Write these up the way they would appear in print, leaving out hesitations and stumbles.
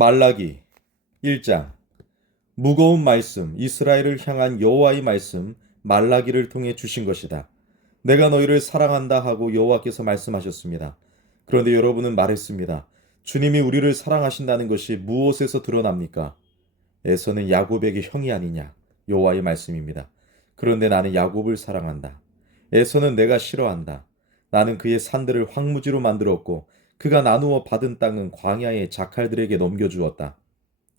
말라기 1장. 무거운 말씀, 이스라엘을 향한 여호와의 말씀, 말라기를 통해 주신 것이다. 내가 너희를 사랑한다 하고 여호와께서 말씀하셨습니다. 그런데 여러분은 말했습니다. 주님이 우리를 사랑하신다는 것이 무엇에서 드러납니까? 에서는 야곱에게 형이 아니냐? 여호와의 말씀입니다. 그런데 나는 야곱을 사랑한다. 에서는 내가 싫어한다. 나는 그의 산들을 황무지로 만들었고 그가 나누어 받은 땅은 광야의 자칼들에게 넘겨주었다.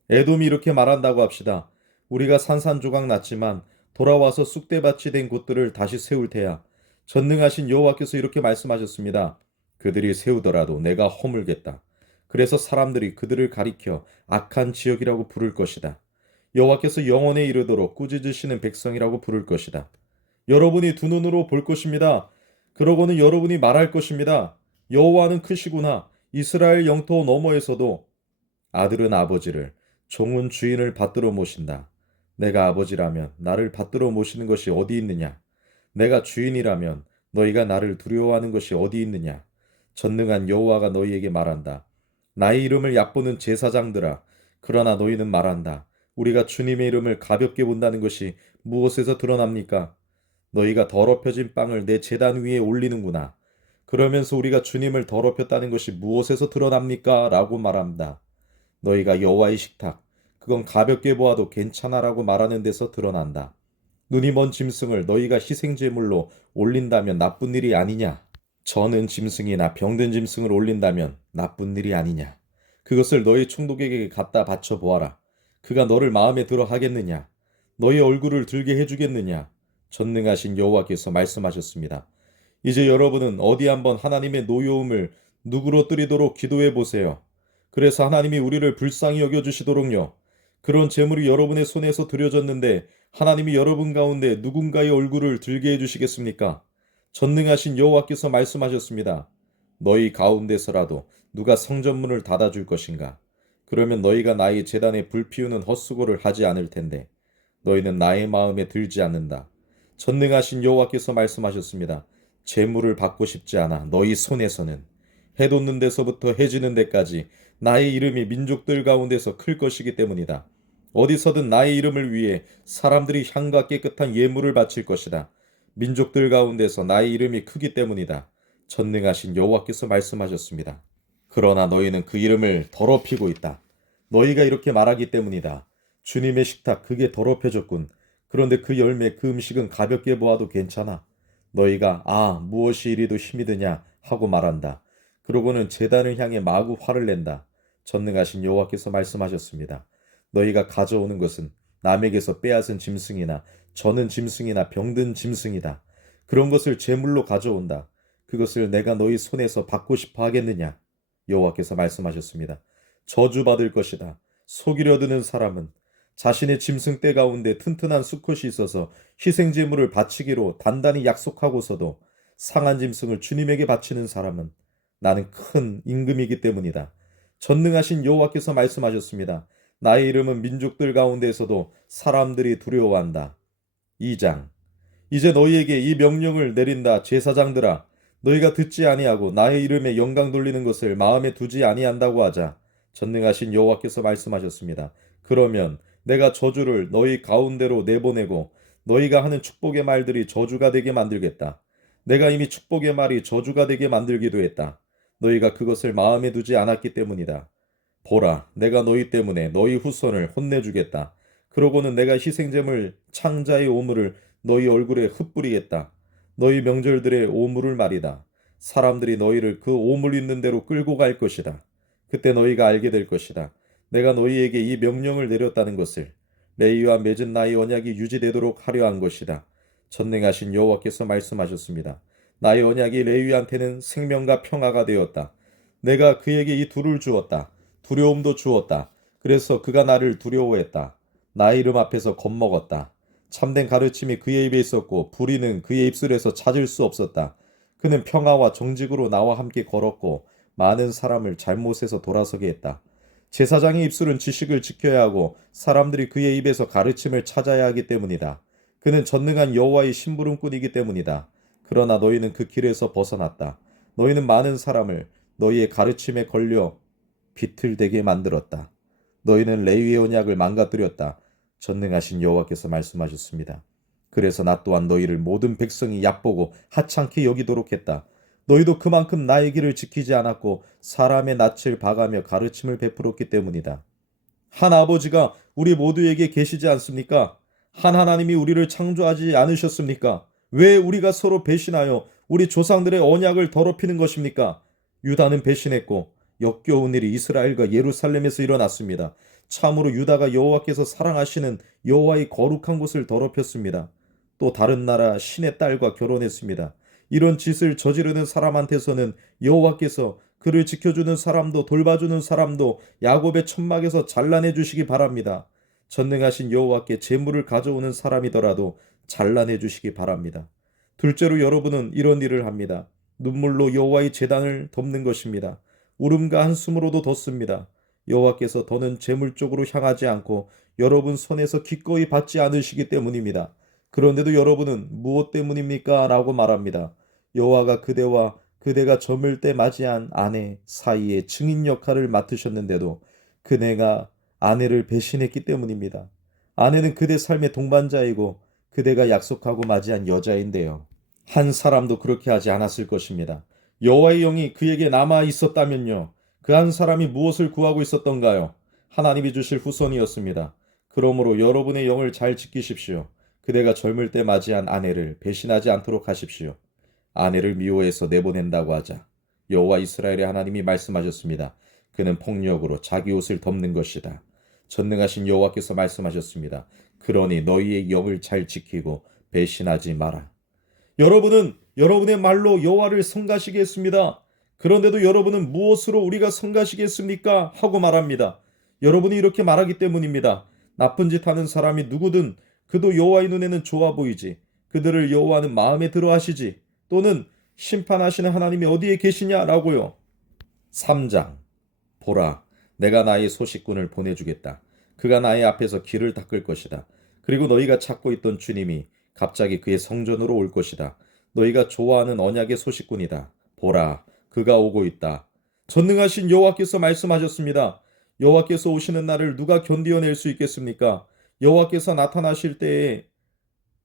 에돔이 이렇게 말한다고 합시다. 우리가 산산조각 났지만 돌아와서 쑥대밭이 된 곳들을 다시 세울 테야. 전능하신 여호와께서 이렇게 말씀하셨습니다. 그들이 세우더라도 내가 허물겠다. 그래서 사람들이 그들을 가리켜 악한 지역이라고 부를 것이다. 여호와께서 영원에 이르도록 꾸짖으시는 백성이라고 부를 것이다. 여러분이 두 눈으로 볼 것입니다. 그러고는 여러분이 말할 것입니다. 여호와는 크시구나. 이스라엘 영토 너머에서도 아들은 아버지를, 종은 주인을 받들어 모신다. 내가 아버지라면 나를 받들어 모시는 것이 어디 있느냐? 내가 주인이라면 너희가 나를 두려워하는 것이 어디 있느냐? 전능한 여호와가 너희에게 말한다. 나의 이름을 얕보는 제사장들아, 그러나 너희는 말한다. 우리가 주님의 이름을 가볍게 본다는 것이 무엇에서 드러납니까? 너희가 더럽혀진 빵을 내 제단 위에 올리는구나. 그러면서 우리가 주님을 더럽혔다는 것이 무엇에서 드러납니까? 라고 말한다. 너희가 여호와의 식탁, 그건 가볍게 보아도 괜찮아라고 말하는 데서 드러난다. 눈이 먼 짐승을 너희가 희생제물로 올린다면 나쁜 일이 아니냐? 저는 짐승이나 병든 짐승을 올린다면 나쁜 일이 아니냐? 그것을 너희 총독에게 갖다 바쳐 보아라. 그가 너를 마음에 들어 하겠느냐? 너희 얼굴을 들게 해주겠느냐? 전능하신 여호와께서 말씀하셨습니다. 이제 여러분은 어디 한번 하나님의 노여움을 누그러뜨리도록 기도해 보세요. 그래서 하나님이 우리를 불쌍히 여겨주시도록요. 그런 재물이 여러분의 손에서 드려졌는데 하나님이 여러분 가운데 누군가의 얼굴을 들게 해주시겠습니까? 전능하신 여호와께서 말씀하셨습니다. 너희 가운데서라도 누가 성전문을 닫아줄 것인가? 그러면 너희가 나의 제단에 불 피우는 헛수고를 하지 않을 텐데 너희는 나의 마음에 들지 않는다. 전능하신 여호와께서 말씀하셨습니다. 재물을 받고 싶지 않아. 너희 손에서는 해 돋는 데서부터 해 지는 데까지 나의 이름이 민족들 가운데서 클 것이기 때문이다. 어디서든 나의 이름을 위해 사람들이 향과 깨끗한 예물을 바칠 것이다. 민족들 가운데서 나의 이름이 크기 때문이다. 전능하신 여호와께서 말씀하셨습니다. 그러나 너희는 그 이름을 더럽히고 있다. 너희가 이렇게 말하기 때문이다. 주님의 식탁 그게 더럽혀졌군. 그런데 그 열매 그 음식은 가볍게 보아도 괜찮아. 너희가 무엇이 이리도 힘이 드냐 하고 말한다. 그러고는 제단을 향해 마구 화를 낸다. 전능하신 여호와께서 말씀하셨습니다. 너희가 가져오는 것은 남에게서 빼앗은 짐승이나 저는 짐승이나 병든 짐승이다. 그런 것을 제물로 가져온다. 그것을 내가 너희 손에서 받고 싶어 하겠느냐? 여호와께서 말씀하셨습니다. 저주받을 것이다. 속이려 드는 사람은 자신의 짐승 떼 가운데 튼튼한 수컷이 있어서 희생제물을 바치기로 단단히 약속하고서도 상한 짐승을 주님에게 바치는 사람은 나는 큰 임금이기 때문이다. 전능하신 여호와께서 말씀하셨습니다. 나의 이름은 민족들 가운데에서도 사람들이 두려워한다. 2장. 이제 너희에게 이 명령을 내린다. 제사장들아, 너희가 듣지 아니하고 나의 이름에 영광 돌리는 것을 마음에 두지 아니한다고 하자. 전능하신 여호와께서 말씀하셨습니다. 그러면 내가 저주를 너희 가운데로 내보내고 너희가 하는 축복의 말들이 저주가 되게 만들겠다. 내가 이미 축복의 말이 저주가 되게 만들기도 했다. 너희가 그것을 마음에 두지 않았기 때문이다. 보라, 내가 너희 때문에 너희 후손을 혼내주겠다. 그러고는 내가 희생제물 창자의 오물을 너희 얼굴에 흩뿌리겠다. 너희 명절들의 오물을 말이다. 사람들이 너희를 그 오물 있는 대로 끌고 갈 것이다. 그때 너희가 알게 될 것이다. 내가 너희에게 이 명령을 내렸다는 것을 레위와 맺은 나의 언약이 유지되도록 하려 한 것이다. 전능하신 여호와께서 말씀하셨습니다. 나의 언약이 레위한테는 생명과 평화가 되었다. 내가 그에게 이 둘을 주었다. 두려움도 주었다. 그래서 그가 나를 두려워했다. 나의 이름 앞에서 겁먹었다. 참된 가르침이 그의 입에 있었고 불의는 그의 입술에서 찾을 수 없었다. 그는 평화와 정직으로 나와 함께 걸었고 많은 사람을 잘못에서 돌아서게 했다. 제사장의 입술은 지식을 지켜야 하고 사람들이 그의 입에서 가르침을 찾아야 하기 때문이다. 그는 전능한 여호와의 심부름꾼이기 때문이다. 그러나 너희는 그 길에서 벗어났다. 너희는 많은 사람을 너희의 가르침에 걸려 비틀대게 만들었다. 너희는 레위의 언약을 망가뜨렸다. 전능하신 여호와께서 말씀하셨습니다. 그래서 나 또한 너희를 모든 백성이 얕보고 하찮게 여기도록 했다. 너희도 그만큼 나의 길을 지키지 않았고 사람의 낯을 봐가며 가르침을 베풀었기 때문이다. 한 아버지가 우리 모두에게 계시지 않습니까? 한 하나님이 우리를 창조하지 않으셨습니까? 왜 우리가 서로 배신하여 우리 조상들의 언약을 더럽히는 것입니까? 유다는 배신했고 역겨운 일이 이스라엘과 예루살렘에서 일어났습니다. 참으로 유다가 여호와께서 사랑하시는 여호와의 거룩한 곳을 더럽혔습니다. 또 다른 나라 신의 딸과 결혼했습니다. 이런 짓을 저지르는 사람한테서는 여호와께서 그를 지켜주는 사람도 돌봐주는 사람도 야곱의 천막에서 잘라내 주시기 바랍니다. 전능하신 여호와께 재물을 가져오는 사람이더라도 잘라내 주시기 바랍니다. 둘째로 여러분은 이런 일을 합니다. 눈물로 여호와의 제단을 덮는 것입니다. 울음과 한숨으로도 덮습니다. 여호와께서 더는 재물 쪽으로 향하지 않고 여러분 손에서 기꺼이 받지 않으시기 때문입니다. 그런데도 여러분은 무엇 때문입니까? 라고 말합니다. 여호와가 그대와 그대가 저물 때 맞이한 아내 사이에 증인 역할을 맡으셨는데도 그네가 아내를 배신했기 때문입니다. 아내는 그대 삶의 동반자이고 그대가 약속하고 맞이한 여자인데요. 한 사람도 그렇게 하지 않았을 것입니다. 여호와의 영이 그에게 남아 있었다면요. 그 한 사람이 무엇을 구하고 있었던가요? 하나님이 주실 후손이었습니다. 그러므로 여러분의 영을 잘 지키십시오. 그대가 젊을 때 맞이한 아내를 배신하지 않도록 하십시오. 아내를 미워해서 내보낸다고 하자. 여호와 이스라엘의 하나님이 말씀하셨습니다. 그는 폭력으로 자기 옷을 덮는 것이다. 전능하신 여호와께서 말씀하셨습니다. 그러니 너희의 영을 잘 지키고 배신하지 마라. 여러분은 여러분의 말로 여호와를 성가시겠습니다. 그런데도 여러분은 무엇으로 우리가 성가시겠습니까? 하고 말합니다. 여러분이 이렇게 말하기 때문입니다. 나쁜 짓 하는 사람이 누구든 그도 여호와의 눈에는 좋아 보이지. 그들을 여호와는 마음에 들어 하시지. 또는 심판하시는 하나님이 어디에 계시냐라고요. 3장. 보라, 내가 나의 소식꾼을 보내주겠다. 그가 나의 앞에서 길을 닦을 것이다. 그리고 너희가 찾고 있던 주님이 갑자기 그의 성전으로 올 것이다. 너희가 좋아하는 언약의 소식꾼이다. 보라, 그가 오고 있다. 전능하신 여호와께서 말씀하셨습니다. 여호와께서 오시는 날을 누가 견디어낼 수 있겠습니까? 여호와께서 나타나실 때에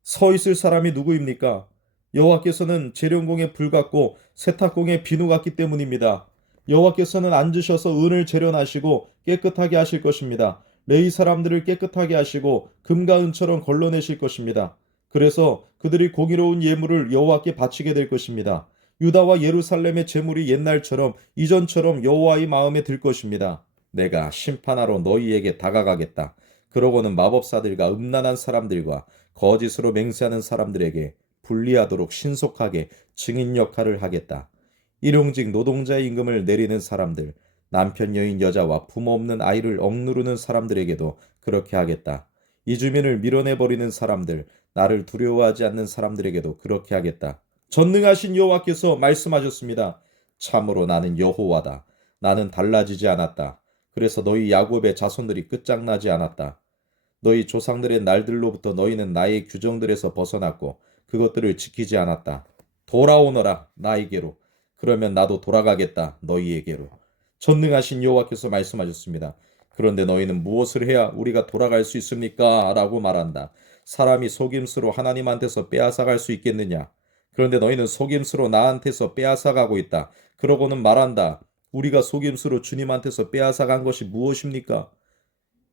서 있을 사람이 누구입니까? 여호와께서는 재련공의 불 같고 세탁공의 비누 같기 때문입니다. 여호와께서는 앉으셔서 은을 재련하시고 깨끗하게 하실 것입니다. 레위 사람들을 깨끗하게 하시고 금과 은처럼 걸러내실 것입니다. 그래서 그들이 공의로운 예물을 여호와께 바치게 될 것입니다. 유다와 예루살렘의 제물이 옛날처럼 이전처럼 여호와의 마음에 들 것입니다. 내가 심판하러 너희에게 다가가겠다. 그러고는 마법사들과 음란한 사람들과 거짓으로 맹세하는 사람들에게 불리하도록 신속하게 증인 역할을 하겠다. 일용직 노동자의 임금을 내리는 사람들, 남편 여인 여자와 부모 없는 아이를 억누르는 사람들에게도 그렇게 하겠다. 이주민을 밀어내버리는 사람들, 나를 두려워하지 않는 사람들에게도 그렇게 하겠다. 전능하신 여호와께서 말씀하셨습니다. 참으로 나는 여호와다. 나는 달라지지 않았다. 그래서 너희 야곱의 자손들이 끝장나지 않았다. 너희 조상들의 날들로부터 너희는 나의 규정들에서 벗어났고 그것들을 지키지 않았다. 돌아오너라 나에게로. 그러면 나도 돌아가겠다 너희에게로. 전능하신 여호와께서 말씀하셨습니다. 그런데 너희는 무엇을 해야 우리가 돌아갈 수 있습니까? 라고 말한다. 사람이 속임수로 하나님한테서 빼앗아갈 수 있겠느냐? 그런데 너희는 속임수로 나한테서 빼앗아가고 있다. 그러고는 말한다. 우리가 속임수로 주님한테서 빼앗아간 것이 무엇입니까?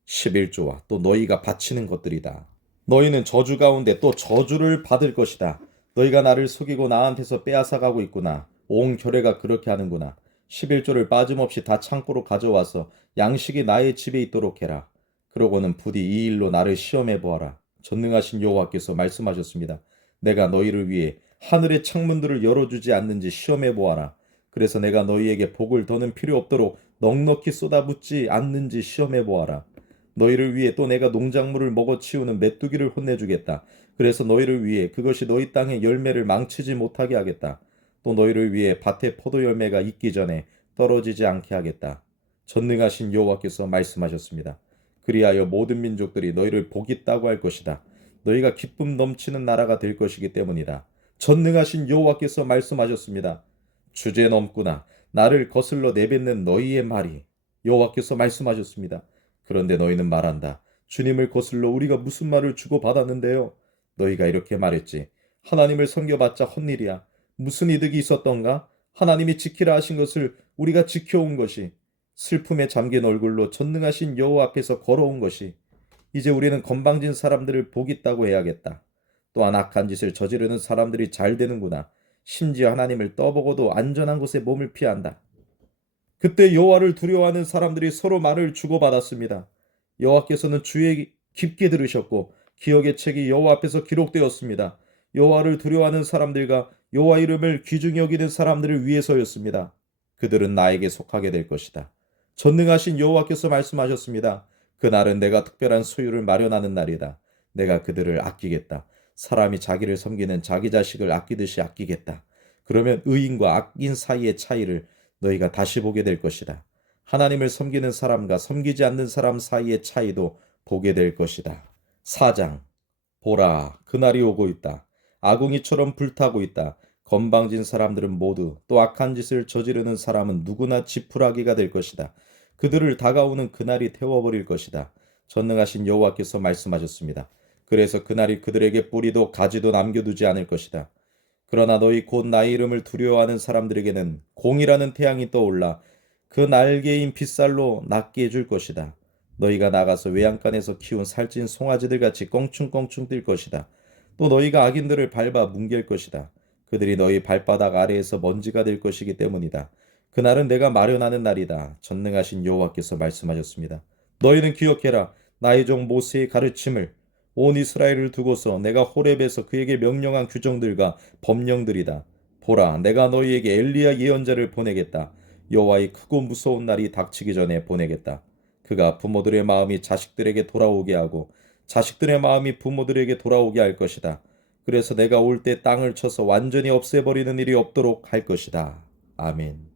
11조와 또 너희가 바치는 것들이다. 너희는 저주 가운데 또 저주를 받을 것이다. 너희가 나를 속이고 나한테서 빼앗아가고 있구나. 온 교회가 그렇게 하는구나. 11조를 빠짐없이 다 창고로 가져와서 양식이 나의 집에 있도록 해라. 그러고는 부디 이 일로 나를 시험해 보아라. 전능하신 여호와께서 말씀하셨습니다. 내가 너희를 위해 하늘의 창문들을 열어주지 않는지 시험해 보아라. 그래서 내가 너희에게 복을 더는 필요 없도록 넉넉히 쏟아붓지 않는지 시험해 보아라. 너희를 위해 또 내가 농작물을 먹어치우는 메뚜기를 혼내주겠다. 그래서 너희를 위해 그것이 너희 땅의 열매를 망치지 못하게 하겠다. 또 너희를 위해 밭에 포도 열매가 익기 전에 떨어지지 않게 하겠다. 전능하신 여호와께서 말씀하셨습니다. 그리하여 모든 민족들이 너희를 복 있다고 할 것이다. 너희가 기쁨 넘치는 나라가 될 것이기 때문이다. 전능하신 여호와께서 말씀하셨습니다. 주제 넘구나 나를 거슬러 내뱉는 너희의 말이 여호와께서 말씀하셨습니다. 그런데 너희는 말한다. 주님을 거슬러 우리가 무슨 말을 주고받았는데요? 너희가 이렇게 말했지. 하나님을 섬겨봤자 헛일이야. 무슨 이득이 있었던가? 하나님이 지키라 하신 것을 우리가 지켜온 것이, 슬픔에 잠긴 얼굴로 전능하신 여호와 앞에서 걸어온 것이, 이제 우리는 건방진 사람들을 복 있다고 해야겠다. 또한 악한 짓을 저지르는 사람들이 잘 되는구나. 심지어 하나님을 떠보고도 안전한 곳에 몸을 피한다. 그때 여호와를 두려워하는 사람들이 서로 말을 주고받았습니다. 여호와께서는 주의 깊게 들으셨고 기억의 책이 여호와 앞에서 기록되었습니다. 여호와를 두려워하는 사람들과 여호와 이름을 귀중히 여기는 사람들을 위해서였습니다. 그들은 나에게 속하게 될 것이다. 전능하신 여호와께서 말씀하셨습니다. 그날은 내가 특별한 소유를 마련하는 날이다. 내가 그들을 아끼겠다. 사람이 자기를 섬기는 자기 자식을 아끼듯이 아끼겠다. 그러면 의인과 악인 사이의 차이를 너희가 다시 보게 될 것이다. 하나님을 섬기는 사람과 섬기지 않는 사람 사이의 차이도 보게 될 것이다. 4장. 보라, 그날이 오고 있다. 아궁이처럼 불타고 있다. 건방진 사람들은 모두, 또 악한 짓을 저지르는 사람은 누구나 지푸라기가 될 것이다. 그들을 다가오는 그날이 태워버릴 것이다. 전능하신 여호와께서 말씀하셨습니다. 그래서 그날이 그들에게 뿌리도 가지도 남겨두지 않을 것이다. 그러나 너희 곧 나의 이름을 두려워하는 사람들에게는 공이라는 태양이 떠올라 그 날개인 빗살로 낫게 해줄 것이다. 너희가 나가서 외양간에서 키운 살찐 송아지들 같이 껑충껑충 뛸 것이다. 또 너희가 악인들을 밟아 뭉갤 것이다. 그들이 너희 발바닥 아래에서 먼지가 될 것이기 때문이다. 그날은 내가 마련하는 날이다. 전능하신 여호와께서 말씀하셨습니다. 너희는 기억해라. 나의 종 모세의 가르침을, 온 이스라엘을 두고서 내가 호렙에서 그에게 명령한 규정들과 법령들이다. 보라, 내가 너희에게 엘리야 예언자를 보내겠다. 여호와의 크고 무서운 날이 닥치기 전에 보내겠다. 그가 부모들의 마음이 자식들에게 돌아오게 하고 자식들의 마음이 부모들에게 돌아오게 할 것이다. 그래서 내가 올 때 땅을 쳐서 완전히 없애버리는 일이 없도록 할 것이다. 아멘.